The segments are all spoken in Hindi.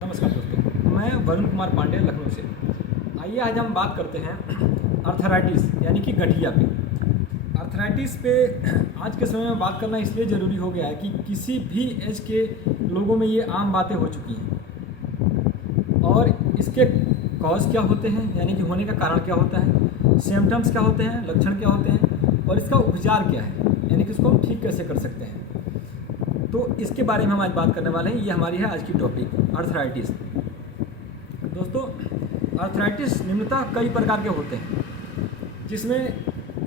नमस्कार दोस्तों, मैं वरुण कुमार पांडे लखनऊ से। आइए आज हम बात करते हैं अर्थराइटिस यानी कि गठिया पे। अर्थराइटिस पे आज के समय में बात करना इसलिए ज़रूरी हो गया है कि किसी भी एज के लोगों में ये आम बातें हो चुकी हैं और इसके कॉज क्या होते हैं यानी कि होने का कारण क्या होता है, सिम्टम्स क्या होते हैं, लक्षण क्या होते हैं और इसका उपचार क्या है यानी कि इसको हम ठीक कैसे कर सकते हैं। तो इसके बारे में हम आज बात करने वाले हैं। ये हमारी है आज की टॉपिक अर्थराइटिस। दोस्तों, अर्थराइटिस निम्नतः कई प्रकार के होते हैं, जिसमें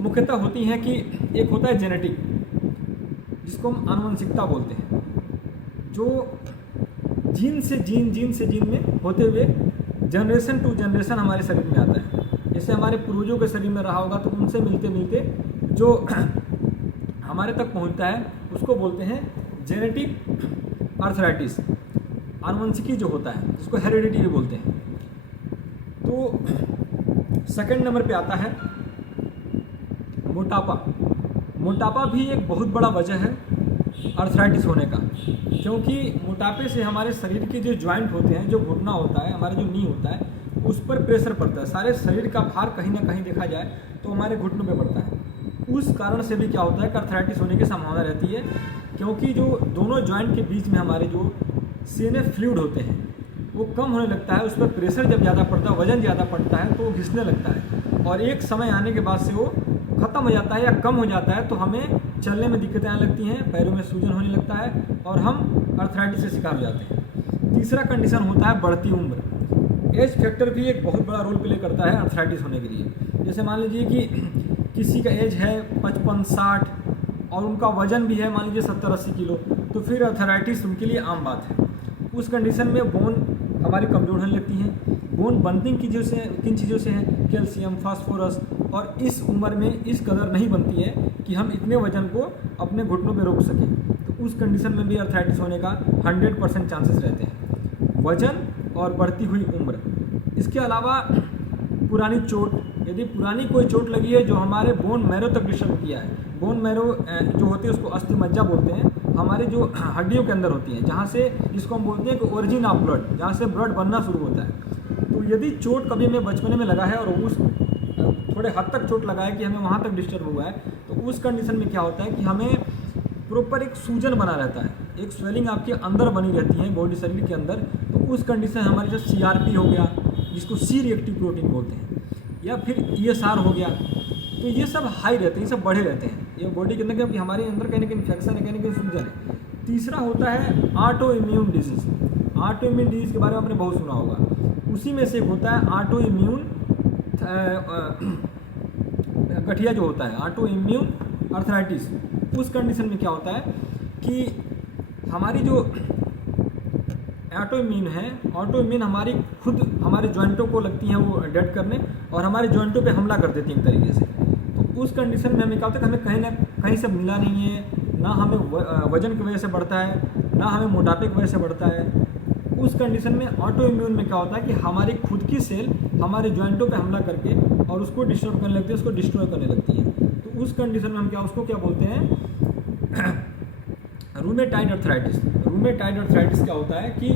मुख्यतः होती हैं कि एक होता है जेनेटिक, जिसको हम आनुवंशिकता बोलते हैं, जो जीन से जीन में होते हुए जनरेशन टू जनरेशन हमारे शरीर में आता है। जैसे हमारे पूर्वजों के शरीर में रहा होगा तो उनसे मिलते मिलते जो हमारे तक पहुंचता है उसको बोलते हैं जेनेटिक अर्थराइटिस, आनुवंशिकी जो होता है जिसको हेरिडिटी भी बोलते हैं। तो सेकंड नंबर पे आता है मोटापा। मोटापा भी एक बहुत बड़ा वजह है अर्थराइटिस होने का, क्योंकि मोटापे से हमारे शरीर के जो जॉइंट होते हैं, जो घुटना होता है, हमारा जो नी होता है, उस पर प्रेशर पड़ता है। सारे शरीर का भार कहीं ना कहीं देखा जाए तो हमारे घुटनों पे पड़ता है। उस कारण से भी क्या होता है कि अर्थराइटिस होने की संभावना रहती है, क्योंकि जो दोनों जॉइंट के बीच में हमारे जो सीएनएफ फ्लूइड होते हैं वो कम होने लगता है। उस पर प्रेशर जब ज़्यादा पड़ता है, वजन ज़्यादा पड़ता है तो वो घिसने लगता है और एक समय आने के बाद से वो ख़त्म हो जाता है या कम हो जाता है, तो हमें चलने में दिक्कतें आने लगती हैं, पैरों में सूजन होने लगता है और हम अर्थराइटिस से शिकार हो जाते हैं। तीसरा कंडीशन होता है बढ़ती उम्र। एज फैक्टर भी एक बहुत बड़ा रोल प्ले करता है अर्थराइटिस होने के लिए। जैसे मान लीजिए कि किसी का एज है 55-60 और उनका वजन भी है मान लीजिए 70-80 किलो, तो फिर अर्थराइटिस उनके लिए आम बात है। उस कंडीशन में बोन हमारी कमज़ोर होने लगती हैं। बोन बनती किन चीज़ों से है? कैल्शियम, फास्फोरस, और इस उम्र में इस कदर नहीं बनती है कि हम इतने वजन को अपने घुटनों पर रोक सकें। तो उस कंडीशन में भी अर्थराइटिस होने का 100% चांसेस रहते हैं, वजन और बढ़ती हुई उम्र। इसके अलावा पुरानी चोट, यदि पुरानी कोई चोट लगी है जो हमारे बोन मैरो तक डिस्टर्ब किया है। बोन मैरो जो होती है उसको अस्थि मज्जा बोलते हैं, हमारे जो हड्डियों के अंदर होती है, जहाँ से जिसको हम बोलते हैं कि ओरिजिन ऑफ ब्लड, जहाँ से ब्लड बनना शुरू होता है। तो यदि चोट कभी हमें बचपने में लगा है और उस थोड़े हद तक चोट लगा है कि हमें वहाँ तक डिस्टर्ब हुआ है, तो उस कंडीशन में क्या होता है कि हमें प्रॉपर एक सूजन बना रहता है, एक स्वेलिंग आपके अंदर बनी रहती है बॉडी शरीर के अंदर। तो उस कंडीशन हमारे जैसे CRP हो गया, जिसको सी रिएक्टिव प्रोटीन बोलते हैं, या फिर ESR हो गया, तो ये सब हाई रहते हैं, ये सब बढ़े रहते हैं ये बॉडी के अंदर, क्योंकि हमारे अंदर कहीं ना कहीं इन्फेक्शन है, कहीं ना कहीं सूजन है। तीसरा होता है auto immune disease. Auto immune disease के बारे में आपने बहुत सुना होगा। उसी में से एक होता है ऑटो इम्यून गठिया जो होता है, ऑटो इम्यून अर्थराइटिस। उस कंडीशन में क्या होता है कि हमारी जो ऑटो इम्यून है, ऑटो इम्यून हमारी खुद हमारे जॉइंटों को लगती हैं वो डेड करने और हमारे जॉइंटों पे हमला कर देती हैं एक तरीके से। तो उस कंडीशन में हमें क्या होता है कि हमें कहीं ना कहीं से मिला नहीं है, ना हमें वजन की वजह से बढ़ता है, ना हमें मोटापे की वजह से बढ़ता है। उस कंडीशन में ऑटो इम्यून में क्या होता है कि हमारी खुद की सेल हमारे जॉइंटों पे हमला करके और उसको डिस्टर्ब करने लगती है, उसको डिस्ट्रॉय करने लगती है। तो उस कंडीशन में हम उसको क्या बोलते हैं? Rheumatoid arthritis. रूमेटाइड अर्थराइटिस क्या होता है कि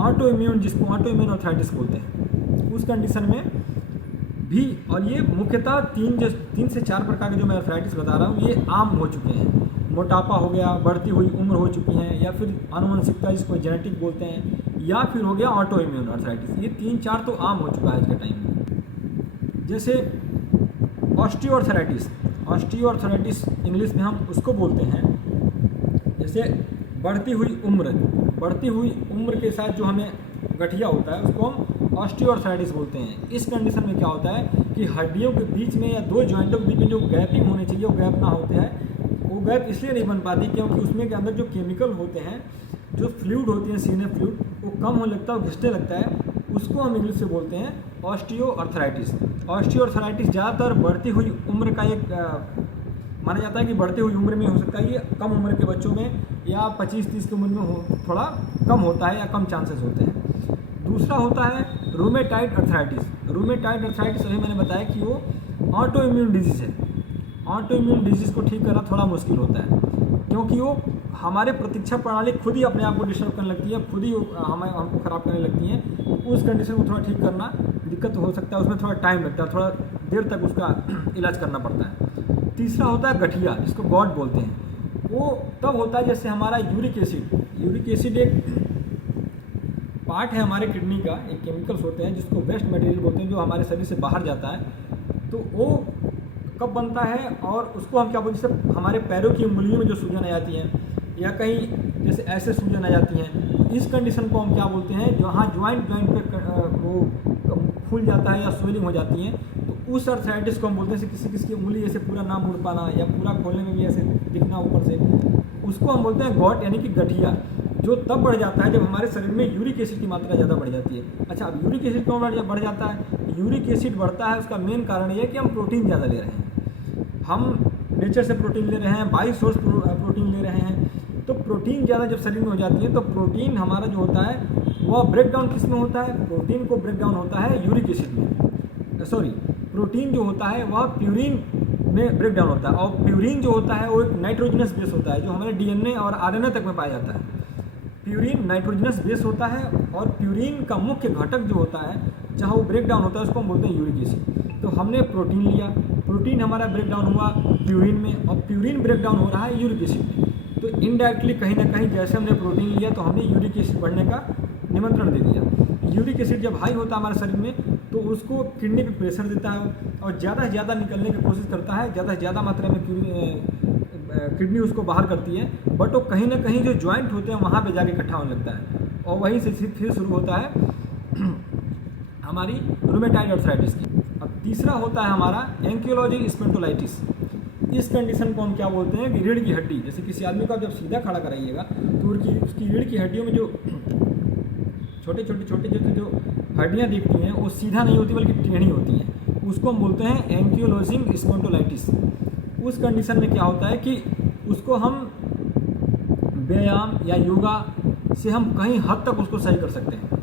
ऑटो इम्यून, जिसको ऑटो इम्यून अर्थराइटिस बोलते हैं, उस कंडीशन में भी, और ये मुख्यतः 3 से 4 प्रकार के जो मैं अर्थराइटिस बता रहा हूँ ये आम हो चुके हैं। मोटापा हो गया, बढ़ती हुई उम्र हो चुकी है, या फिर आनुवंशिकता जिसको जेनेटिक बोलते हैं, या फिर हो गया ऑटो इम्यून अर्थराइटिस। ये 3-4 तो आम हो चुका है आज के टाइम में। जैसे ऑस्टियोआर्थराइटिस। ऑस्टियोआर्थराइटिस इंग्लिश में हम उसको बोलते हैं, जैसे बढ़ती हुई उम्र के साथ जो हमें गठिया होता है उसको हम ऑस्टियोआर्थराइटिस बोलते हैं। इस कंडीशन में क्या होता है कि हड्डियों के बीच में या दो जॉइंटों के बीच में जो गैपिंग होनी चाहिए वो गैप ना होते हैं। वो गैप इसलिए नहीं बन पाती क्योंकि उसमें के अंदर जो केमिकल होते हैं, जो फ्लूइड होती हैं, सीएनएफ फ्लूइड, वो कम होने लगता है, घिसने लगता है। उसको हम इंग्लिश से बोलते हैं ऑस्टियोआर्थराइटिस। ऑस्टियोआर्थराइटिस ज़्यादातर बढ़ती हुई उम्र का एक माना जाता है कि बढ़ती हुई उम्र में हो सकता है। ये कम उम्र के बच्चों में या 25-30 की उम्र में थोड़ा कम होता है या कम चांसेस होते हैं। दूसरा होता है रूमेटाइड अर्थराइटिस। रूमेटाइड अर्थराइटिस अभी मैंने बताया कि वो ऑटो इम्यून डिजीज़ है। ऑटो इम्यून डिजीज़ को ठीक करना थोड़ा मुश्किल होता है, क्योंकि वो हमारे प्रतीक्षा प्रणाली खुद ही अपने आप को डिस्टर्ब करने लगती है, खुद ही हमको ख़राब करने लगती हैं। उस कंडीशन को थोड़ा ठीक करना दिक्कत हो सकता है, उसमें थोड़ा टाइम लगता है, थोड़ा देर तक उसका इलाज करना पड़ता है। तीसरा होता है गठिया, जिसको गॉट बोलते हैं। वो तब होता है जैसे हमारा यूरिक एसिड एक पार्ट है हमारे किडनी का, एक केमिकल्स होते हैं जिसको वेस्ट मटेरियल बोलते हैं, जो हमारे शरीर से बाहर जाता है। तो वो कब बनता है और उसको हम क्या बोलते हैं, जैसे हमारे पैरों की उंगलियों में जो सूजन आ जाती हैं या कहीं जैसे ऐसे सूजन आ जाती हैं, तो इस कंडीशन को हम क्या बोलते हैं, जहाँ ज्वाइंट पे वो फूल जाता है या स्वेलिंग हो जाती है, तो उस अर्थराइटिस को हम बोलते हैं। किसी की उंगली ऐसे पूरा ना मुड़ पाना या पूरा खोलने में भी ऐसे दिखना ऊपर से, उसको हम बोलते हैं गॉट यानी कि गठिया, जो तब बढ़ जाता है जब हमारे शरीर में यूरिक एसिड की मात्रा ज़्यादा बढ़ जाती है। अच्छा, अब यूरिक एसिड क्यों बढ़ जाता है? यूरिक एसिड बढ़ता है, उसका मेन कारण ये है कि हम प्रोटीन ज़्यादा ले रहे हैं। हम नेचर से प्रोटीन ले रहे हैं, बाई सोर्स प्रोटीन ले रहे हैं। तो प्रोटीन ज़्यादा जब शरीर में हो जाती है, तो प्रोटीन हमारा जो होता है वह ब्रेक डाउन किस में होता है? प्रोटीन को ब्रेक डाउन होता है यूरिक एसिड में, सॉरी, प्रोटीन जो होता है वह प्यूरिन में ब्रेक डाउन होता है। और प्यूरिन जो होता है वो एक नाइट्रोजनस बेस होता है, जो हमारे डीएनए और आरएनए तक में पाया जाता है। प्यूरिन नाइट्रोजनस बेस होता है, और प्यूरिन का मुख्य घटक जो होता है जहाँ वो ब्रेक डाउन होता है उसको हम बोलते हैं यूरिक एसिड। तो हमने प्रोटीन लिया, प्रोटीन हमारा ब्रेक डाउन हुआ प्यूरिन में, और प्यूरिन ब्रेक डाउन हो रहा है यूरिक एसिड में। तो इनडायरेक्टली कहीं ना कहीं जैसे हमने प्रोटीन लिया तो हमने यूरिक एसिड बढ़ने का निमंत्रण दे दिया। यूरिक एसिड जब हाई होता है हमारे शरीर में, तो उसको किडनी पे प्रेशर देता है और ज़्यादा से ज़्यादा निकलने की कोशिश करता है, ज़्यादा से ज़्यादा मात्रा में किडनी उसको बाहर करती है, बट वो कहीं ना कहीं जो ज्वाइंट होते हैं वहाँ पे जाके इकट्ठा होने लगता है, और वहीं से फिर शुरू होता है हमारी रूमेटाइड अर्थराइटिस की। अब तीसरा होता है हमारा एंकियोलॉजिक स्पॉन्डिलोलाइटिस। इस कंडीशन को हम क्या बोलते हैं कि रीढ़ की हड्डी, जैसे किसी आदमी को आप जब सीधा खड़ा कराइएगा तो उसकी रीढ़ की हड्डियों में जो छोटे जो हड्डियाँ दिखती हैं वो सीधा नहीं होती बल्कि टेढ़ी होती हैं, उसको हम बोलते हैं एंकियोलॉजिक स्पॉन्डिलोलाइटिस। उस कंडीशन में क्या होता है कि उसको हम व्यायाम या योगा से हम कहीं हद तक उसको सही कर सकते हैं।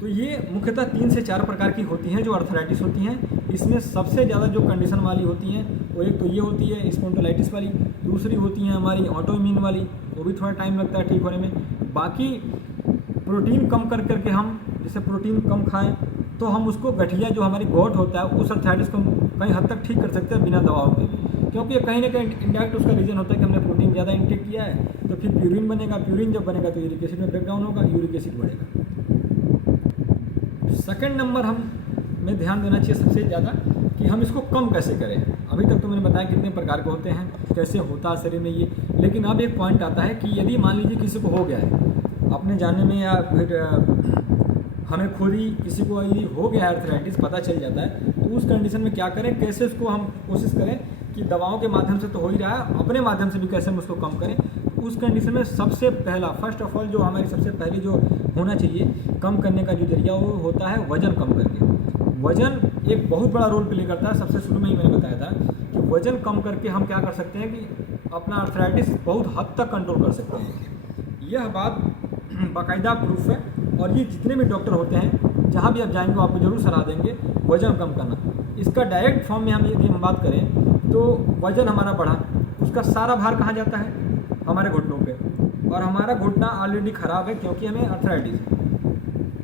तो ये मुख्यतः 3 से 4 प्रकार की होती हैं जो अर्थराइटिस होती हैं। इसमें सबसे ज़्यादा जो कंडीशन वाली होती हैं वो एक तो ये होती है स्पॉन्डिलाइटिस वाली, दूसरी होती है हमारी ऑटोइम्यून वाली, वो भी थोड़ा टाइम लगता है ठीक होने में। बाकी प्रोटीन कम करके हम जैसे प्रोटीन कम खाएं तो हम उसको गठिया जो हमारी गॉट होता है उस अर्थराइटिस को कहीं हद तक ठीक कर सकते हैं बिना दवाओं के, क्योंकि ये कहीं ना कहीं इंडायरेक्ट उसका रीजन होता है कि हमने प्रोटीन ज़्यादा इंटेक किया है, तो फिर प्यूरिन बनेगा, प्यूरिन जब बनेगा तो यूरिक एसिड में ब्रेकडाउन होगा, यूरिक एसिड बढ़ेगा। सेकंड नंबर हमें ध्यान देना चाहिए सबसे ज़्यादा कि हम इसको कम कैसे करें। अभी तक तो मैंने बताया कितने प्रकार के होते हैं, कैसे होता है शरीर में ये, लेकिन अब एक पॉइंट आता है कि यदि मान लीजिए किसी को हो गया है अपने जानने में, या फिर हमें खुद ही किसी को यदि हो गया है अर्थराइटिस पता चल जाता है, तो उस कंडीशन में क्या करें, कैसे उसको हम कोशिश करें कि दवाओं के माध्यम से तो हो ही रहा है, अपने माध्यम से भी कैसे हम उसको कम करें। उस कंडीशन में सबसे पहला फर्स्ट ऑफ ऑल जो हमारी सबसे पहले जो होना चाहिए कम करने का जो जरिया वो होता है वज़न कम करके। वज़न एक बहुत बड़ा रोल प्ले करता है। सबसे शुरू में ही मैंने बताया था कि वज़न कम करके हम क्या कर सकते हैं कि अपना अर्थराइटिस बहुत हद तक कंट्रोल कर सकते हैं। यह बात बाकायदा प्रूफ है, और ये जितने भी डॉक्टर होते हैं जहाँ भी आप जाएंगे वो आपको जरूर सलाह देंगे वज़न कम करना। इसका डायरेक्ट फॉर्म में हम यदि हम बात करें तो वज़न हमारा बढ़ा, उसका सारा भार कहाँ जाता है, हमारे घुटनों पे, और हमारा घुटना ऑलरेडी ख़राब है क्योंकि हमें अर्थराइटिस है।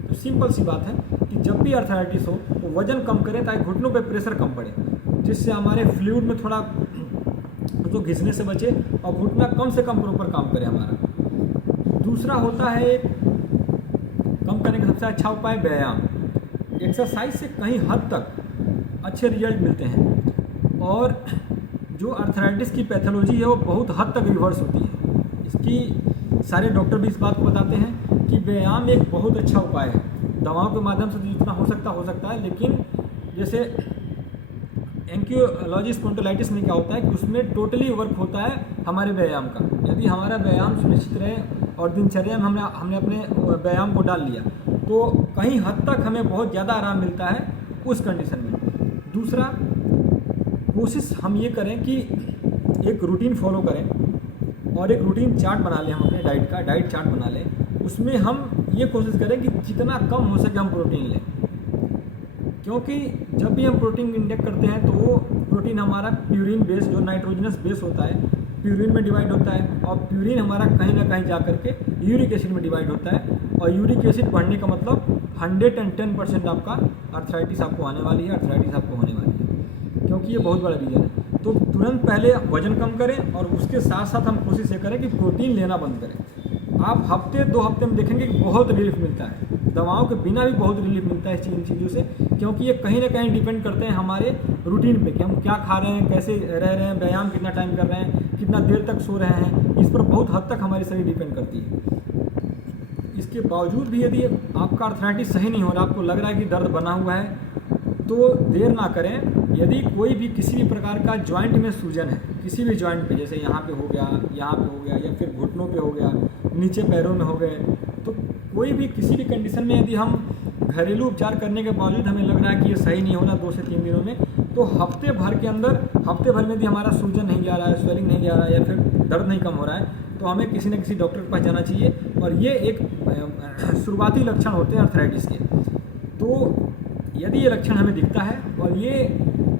तो सिंपल सी बात है कि जब भी अर्थराइटिस हो तो वज़न कम करें ताकि घुटनों पे प्रेशर कम पड़े, जिससे हमारे फ्लूइड में थोड़ा तो घिसने से बचे और घुटना कम से कम प्रॉपर काम करे हमारा। दूसरा होता है एक कम करने का सबसे अच्छा उपाय व्यायाम। एक्सरसाइज से कहीं हद तक अच्छे रिजल्ट मिलते हैं, और जो अर्थराइटिस की पैथोलॉजी है वो बहुत हद तक रिवर्स होती है। इसकी सारे डॉक्टर भी इस बात को बताते हैं कि व्यायाम एक बहुत अच्छा उपाय है। दवाओं के माध्यम से जितना हो सकता है, लेकिन जैसे एंकियोलॉजिक स्पॉन्डिलाइटिस में क्या होता है कि उसमें टोटली वर्क होता है हमारे व्यायाम का। यदि हमारा व्यायाम सुनिश्चित रहे और दिनचर्या में हमने अपने व्यायाम को डाल लिया तो कहीं हद तक हमें बहुत ज़्यादा आराम मिलता है उस कंडीशन में। दूसरा, कोशिश हम ये करें कि एक रूटीन फॉलो करें और एक रूटीन चार्ट बना लें, हम अपने डाइट चार्ट बना लें। उसमें हम ये कोशिश करें कि जितना कम हो सके हम प्रोटीन लें, क्योंकि जब भी हम प्रोटीन इंटेक करते हैं तो वो प्रोटीन हमारा प्यूरिन बेस जो नाइट्रोजनस बेस होता है प्यूरिन में डिवाइड होता है, और प्यूरिन हमारा कहीं ना कहीं जा करके यूरिक एसिड में डिवाइड होता है, और यूरिक एसिड बढ़ने का मतलब 110% आपका अर्थराइटिस आपको आने वाली है, अर्थराइटिस आपको होने वाली है, क्योंकि ये बहुत बड़ा रीज़न है। तो तुरंत पहले वजन कम करें, और उसके साथ साथ हम कोशिश ये करें कि प्रोटीन लेना बंद करें। आप हफ्ते 2 हफ्ते में देखेंगे कि बहुत रिलीफ मिलता है, दवाओं के बिना भी बहुत रिलीफ मिलता है इन चीज़ों से, क्योंकि ये कहीं ना कहीं डिपेंड करते हैं हमारे रूटीन पे कि हम क्या खा रहे हैं, कैसे रह रहे हैं, व्यायाम कितना टाइम कर रहे हैं, कितना देर तक सो रहे हैं, इस पर बहुत हद तक हमारी शरीर डिपेंड करती है। इसके बावजूद भी यदि आपका अर्थराइटिस सही नहीं हो रहा, आपको लग रहा है कि दर्द बना हुआ है, तो देर ना करें। यदि कोई भी किसी भी प्रकार का जॉइंट में सूजन है, किसी भी जॉइंट पे, जैसे यहाँ पे हो गया, यहाँ पे हो गया, या फिर घुटनों पे हो गया, नीचे पैरों में हो गए, तो कोई भी किसी भी कंडीशन में यदि हम घरेलू उपचार करने के बावजूद हमें लग रहा है कि ये सही नहीं हो रहा 2 से 3 दिनों में, तो हफ्ते भर के अंदर, हफ्ते भर में यदि हमारा सूजन नहीं जा रहा है, स्वेलिंग नहीं जा रहा है, या फिर दर्द नहीं कम हो रहा है, तो हमें किसी न किसी डॉक्टर के पास जाना चाहिए। और ये एक शुरुआती लक्षण होते हैं अर्थराइटिस के। तो यदि ये लक्षण हमें दिखता है और ये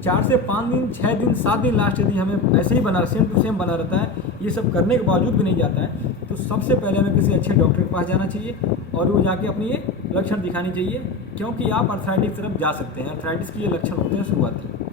4 से 5 दिन, 6 दिन, 7 दिन लास्ट यदि हमें ऐसे ही बना, सेम टू सेम बना रहता है, ये सब करने के बावजूद भी नहीं जाता है, तो सबसे पहले हमें किसी अच्छे डॉक्टर के पास जाना चाहिए और वो जाके अपनी ये लक्षण दिखानी चाहिए, क्योंकि आप अर्थराइटिस की तरफ जा सकते हैं। अर्थराइटिस के ये लक्षण होते हैं शुरुआती।